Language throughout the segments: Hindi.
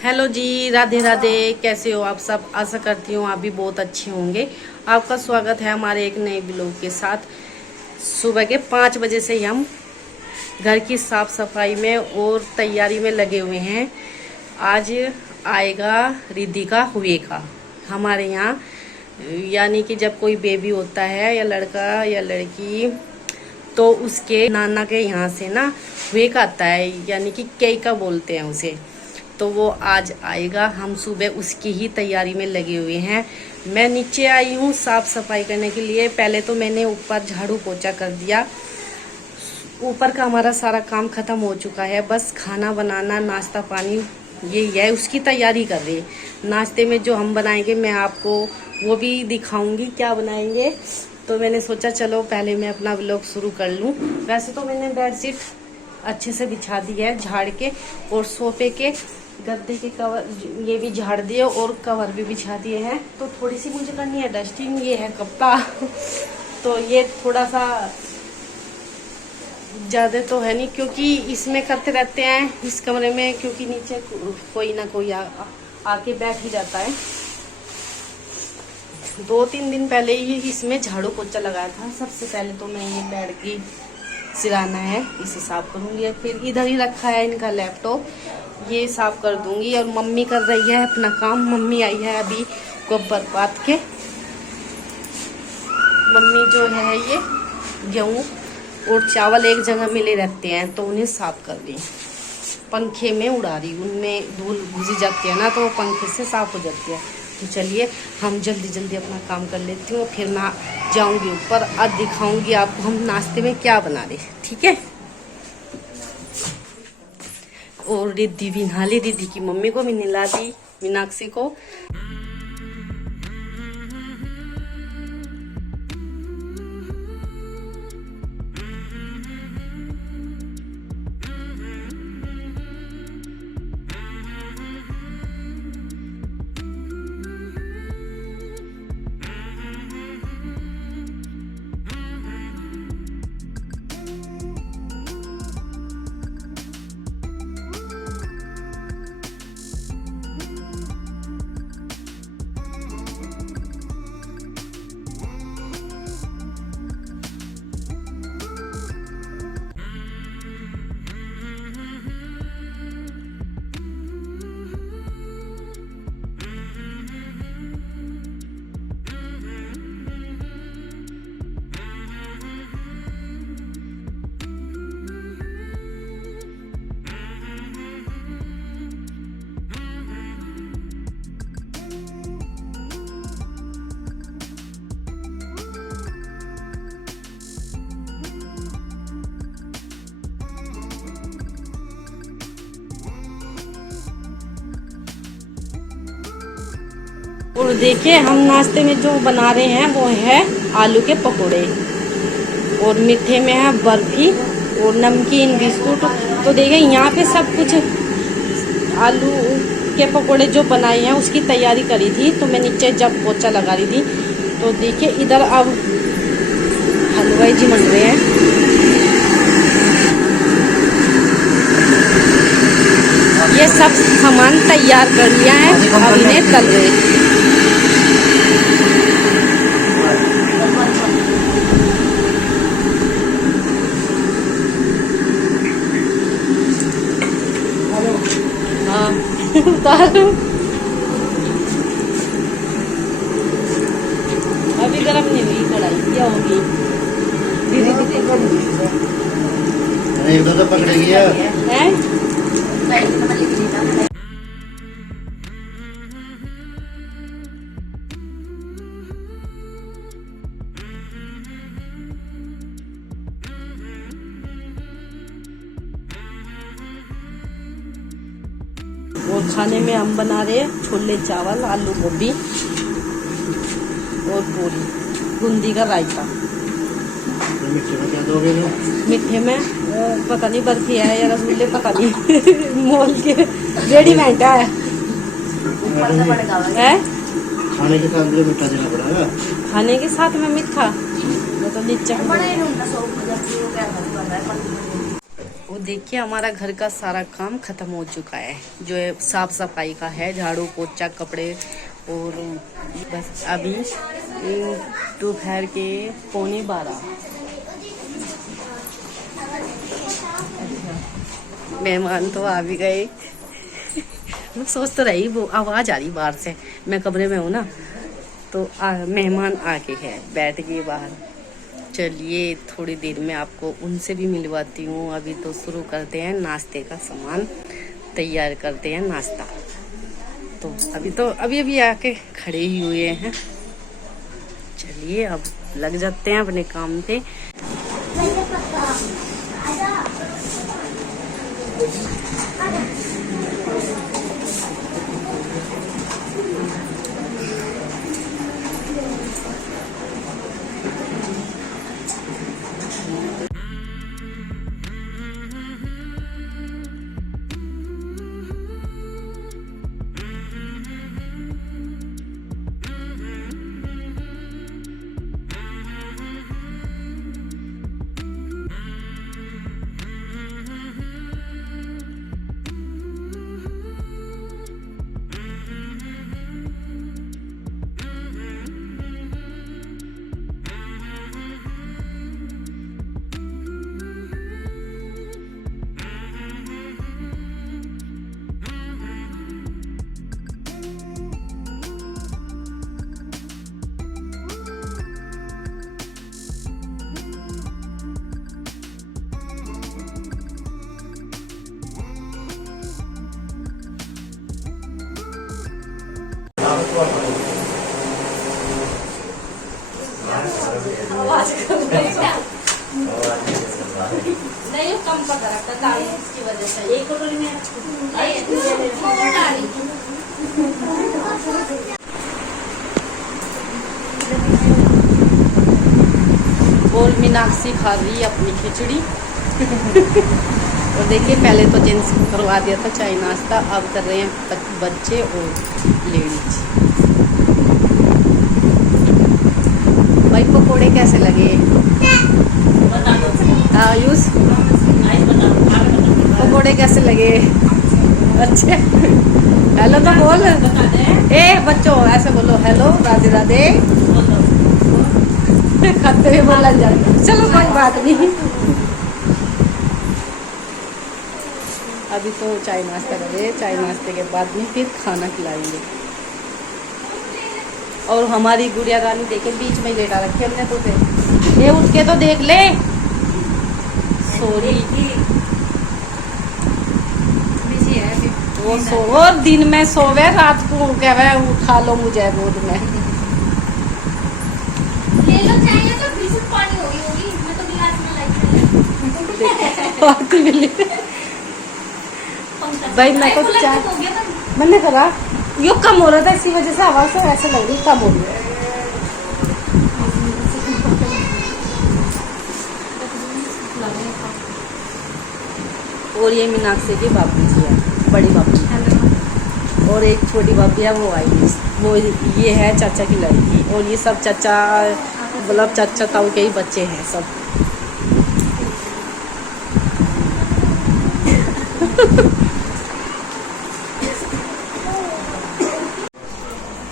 हेलो जी, राधे राधे। कैसे हो आप सब? आशा करती हूँ आप भी बहुत अच्छे होंगे। आपका स्वागत है हमारे एक नए ब्लॉग के साथ। सुबह के 5 बजे से ही हम घर की साफ सफाई में और तैयारी में लगे हुए हैं। आज आएगा रिद्धि का हुएगा हमारे यहाँ, यानी कि जब कोई बेबी होता है या लड़का या लड़की, तो उसके नाना के यहाँ से ना हुएक आता है, यानी कि केका बोलते हैं उसे। तो वो आज आएगा। हम सुबह उसकी ही तैयारी में लगे हुए हैं। मैं नीचे आई हूँ साफ सफाई करने के लिए। पहले तो मैंने ऊपर झाड़ू पोछा कर दिया। ऊपर का हमारा सारा काम खत्म हो चुका है। बस खाना बनाना, नाश्ता पानी ये है, उसकी तैयारी कर रही है। नाश्ते में जो हम बनाएंगे मैं आपको वो भी दिखाऊंगी क्या बनाएंगे। तो मैंने सोचा चलो पहले मैं अपना व्लॉग शुरू कर लूँ। वैसे तो मैंने बेडशीट अच्छे से बिछा दी है झाड़ के, और सोफे के गद्दे के कवर ये भी झाड़ दिए और कवर भी बिछा दिए हैं। तो थोड़ी सी मुझे करनी है डस्टिंग। ये है कपड़ा तो ये थोड़ा सा ज़्यादा तो है नहीं, क्योंकि इसमें करते रहते हैं इस कमरे में, क्योंकि नीचे कोई ना कोई आके बैठ ही जाता है। 2-3 दिन पहले ही इसमें झाड़ू पोछा लगाया था। सबसे पहले तो मैं ये बेड की सिराना है, इसे साफ करूंगी। फिर इधर ही रखा है इनका लैपटॉप, ये साफ कर दूंगी। और मम्मी कर रही है अपना काम। मम्मी आई है अभी गोबर पात के। मम्मी जो है ये गेहूँ और चावल एक जगह मिले रहते हैं तो उन्हें साफ कर दी। पंखे में उड़ा रही, उनमें धूल घुसी जाती है ना, तो वो पंखे से साफ हो जाती है। तो चलिए हम जल्दी जल्दी अपना काम कर लेती हूँ, फिर मैं जाऊंगी ऊपर। आज दिखाऊंगी आपको हम नाश्ते में क्या बना रहे, ठीक है। और रिद्धि भी नहा ली, रिद्धि की मम्मी को भी नहला दी, मीनाक्षी को। और देखिए हम नाश्ते में जो बना रहे हैं वो है आलू के पकोड़े, और मीठे में है बर्फी और नमकीन बिस्कुट। तो देखिए यहाँ पे सब कुछ आलू के पकोड़े जो बनाए हैं उसकी तैयारी करी थी। तो मैं नीचे जब पोछा लगा रही थी, तो देखिए इधर अब हलवाई जी बन रहे हैं। ये सब सामान तैयार कर लिया है, अब इन्हें तल रहे हैं। अभी गरम नहीं हुई कढ़ाई, क्या होगी? धीरे धीरे एक दो तो पकड़ेगी है। और खाने में हम बना रहे हैं छोले चावल, आलू गोभी और पूरी, बूंदी का रायता। मीठे में क्या दोगे? मीठे में पता नहीं बर्फी है या रसगुल्ले, पता नहीं मॉल के रेडीमेड है। खाने के साथ मीठा देना पड़ेगा। खाने के साथ में मीठा तो नीचे देखिए हमारा घर का सारा काम खत्म हो चुका है, जो है साफ सफाई का है, झाड़ू पोछा कपड़े। और बस अभी दोपहर के 11:45 मेहमान तो आ भी गए। मैं सोच तो रही वो आवाज़ आ रही बाहर से, मैं कमरे में हूँ ना, तो मेहमान आके है बैठ गए बाहर। चलिए थोड़ी देर में आपको उनसे भी मिलवाती हूँ। अभी तो शुरू करते हैं नाश्ते का सामान, तैयार करते हैं नाश्ता। तो अभी आके खड़े ही हुए हैं। चलिए अब लग जाते हैं अपने काम पे। नहीं कम पता रखता दाल की वजह से एक कटोरी में और मीनाक्षी खा रही है अपनी खिचड़ी। और देखिए पहले तो जेंट्स को करवा दिया था चाय नाश्ता, अब कर रहे हैं बच्चे और लेडीज। भाई पकोड़े कैसे लगे? आयुष पकोड़े कैसे लगे? अच्छे। हेलो तो बोल, ए बच्चों ऐसे बोलो, हेलो राधे राधे। खाते हुए बोला जाए, चलो कोई बात नहीं। अभी तो चाय नाश्ता करें, चाय नाश्ते के बाद में फिर खाना खिलाएंगे। और हमारी गुड़िया रानी देखे बीच में लेटा रखी हमने तो से। ये उठ के तो देख ले, सॉरी वो सो और दिन में सोवे, रात को कहवे उठा लो मुझे गोद में। ले लो चाय तो बीच पानी होगी मैं तो गिलास में लाई भाई मैं तो चाय मैंने करा यो कम हो रहा था, इसी वजह से आवाज तो ऐसे लग रही कम हो रही है। और ये मीनाक्षी की बापू जी है, बड़ी बापू। और एक छोटी बापी है वो आई, वो ये है चाचा की लड़की। और ये सब चाचा मतलब चाचा ताऊ के ही बच्चे हैं सब।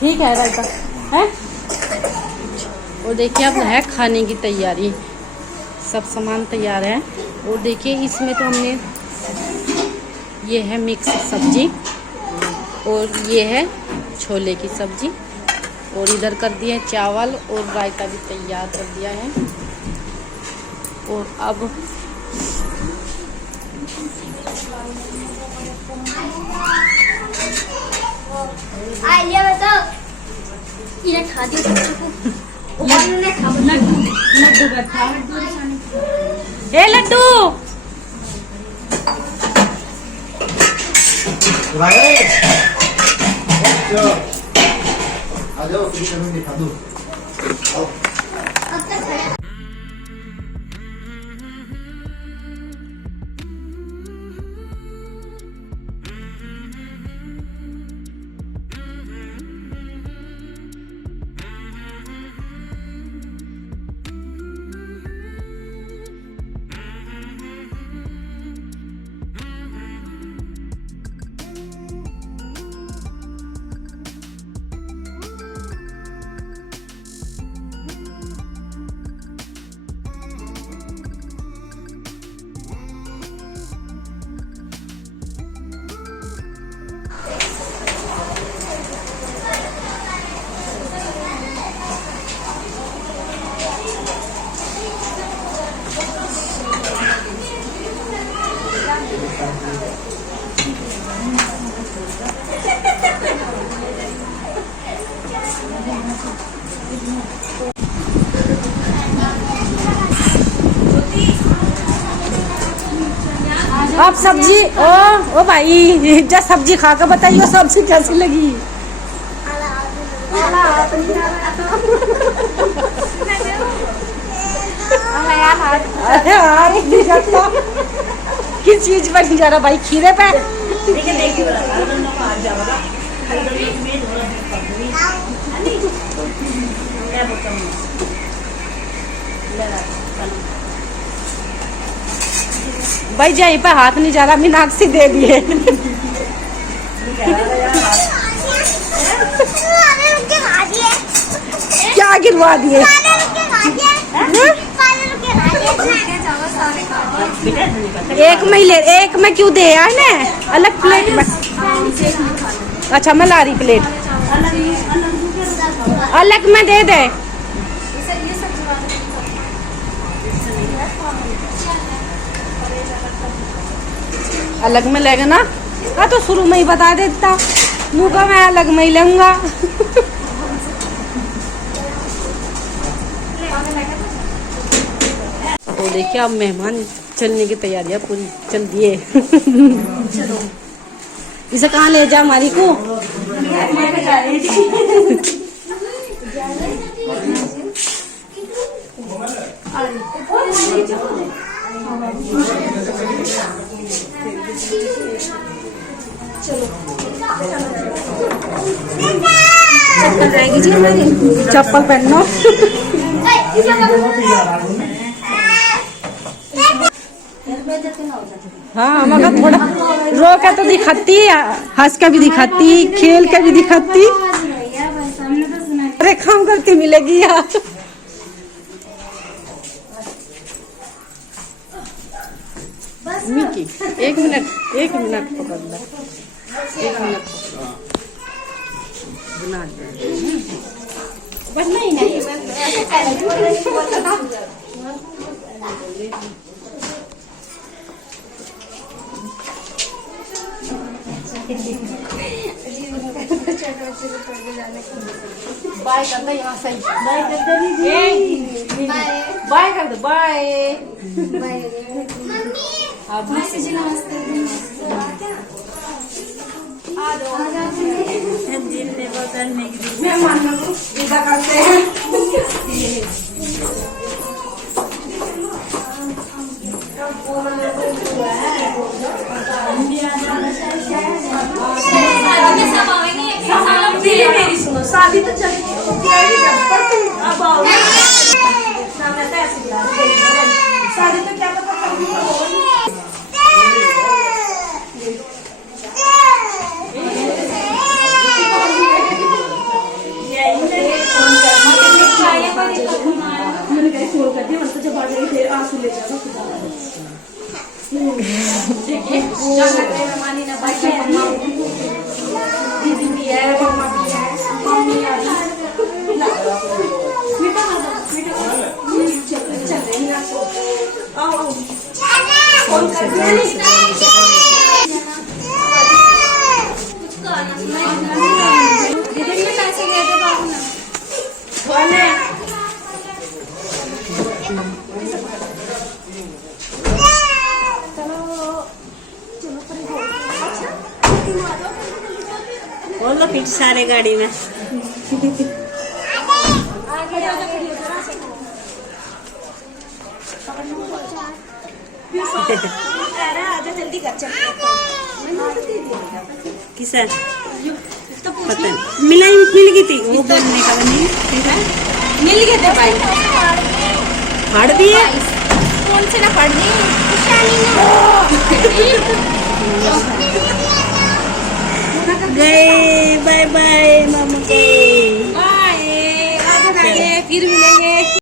ठीक है रायता है। और देखिए अब है खाने की तैयारी, सब सामान तैयार है। और देखिए इसमें तो हमने ये है मिक्स सब्जी और ये है छोले की सब्जी। और इधर कर दिए चावल और रायता भी तैयार कर दिया है। और अब आइए बताओ ये खा दियो ने खा लड्डू बैठा ए लड्डू आ जाओ किचन में दिखा दो। अब तक खड़ा आप सब्जी ओ भाई जा सब्जी खा कर बताइए सब्जी कैसी लगी। अरे यार नहीं जाता किस चीज पर नहीं जा रहा भाई खीरे पे। भाई यहीं पे हाथ नहीं जा रहा मीनाक्षी दे दिए। क्या गिरवा दिए। एक में ले एक में क्यों दे यार ने अलग प्लेट में। अच्छा मैं ला रही प्लेट अलग में दे दे। अलग में लेगा ना। हाँ तो शुरू में ही बता देता मुँह का मैं अलग में ही लूंगा। तो देखिए अब मेहमान चलने की तैयारियां पूरी चल दिए। इसे कहाँ ले जा हमारी को। चप्पल पहनो। हाँ मगर थोड़ा रो के तो दिखाती हंस के भी दिखाती खेल के भी दिखाती। अरे काम करके मिलेगी यार। मिकी एक मिनट पकड़ ला। 1 मिनट बना बस नहीं बाय कर दे यहाँ सही बाय कर दे। बाय कर दे बाय बाय। नमस्ते मेहमान विदा करते हैं। मेरी सुनो शादी तो चली अब आओ शादी तो क्या पता मैंने फोन कर दिया मतलब जब आ गई फिर आंसू ले जाना। दीदी भी है मम्मा भी है मम्मी बोलो फिर सारे गाड़ी में। जल्दी कर चल किसा पता मिल गई थी वो बोलने का नहीं मिल गए थे भाई फाड़ दिए कौन से ना पढ़ गए। बाय बाय मामा के बाय फिर मिलेंगे।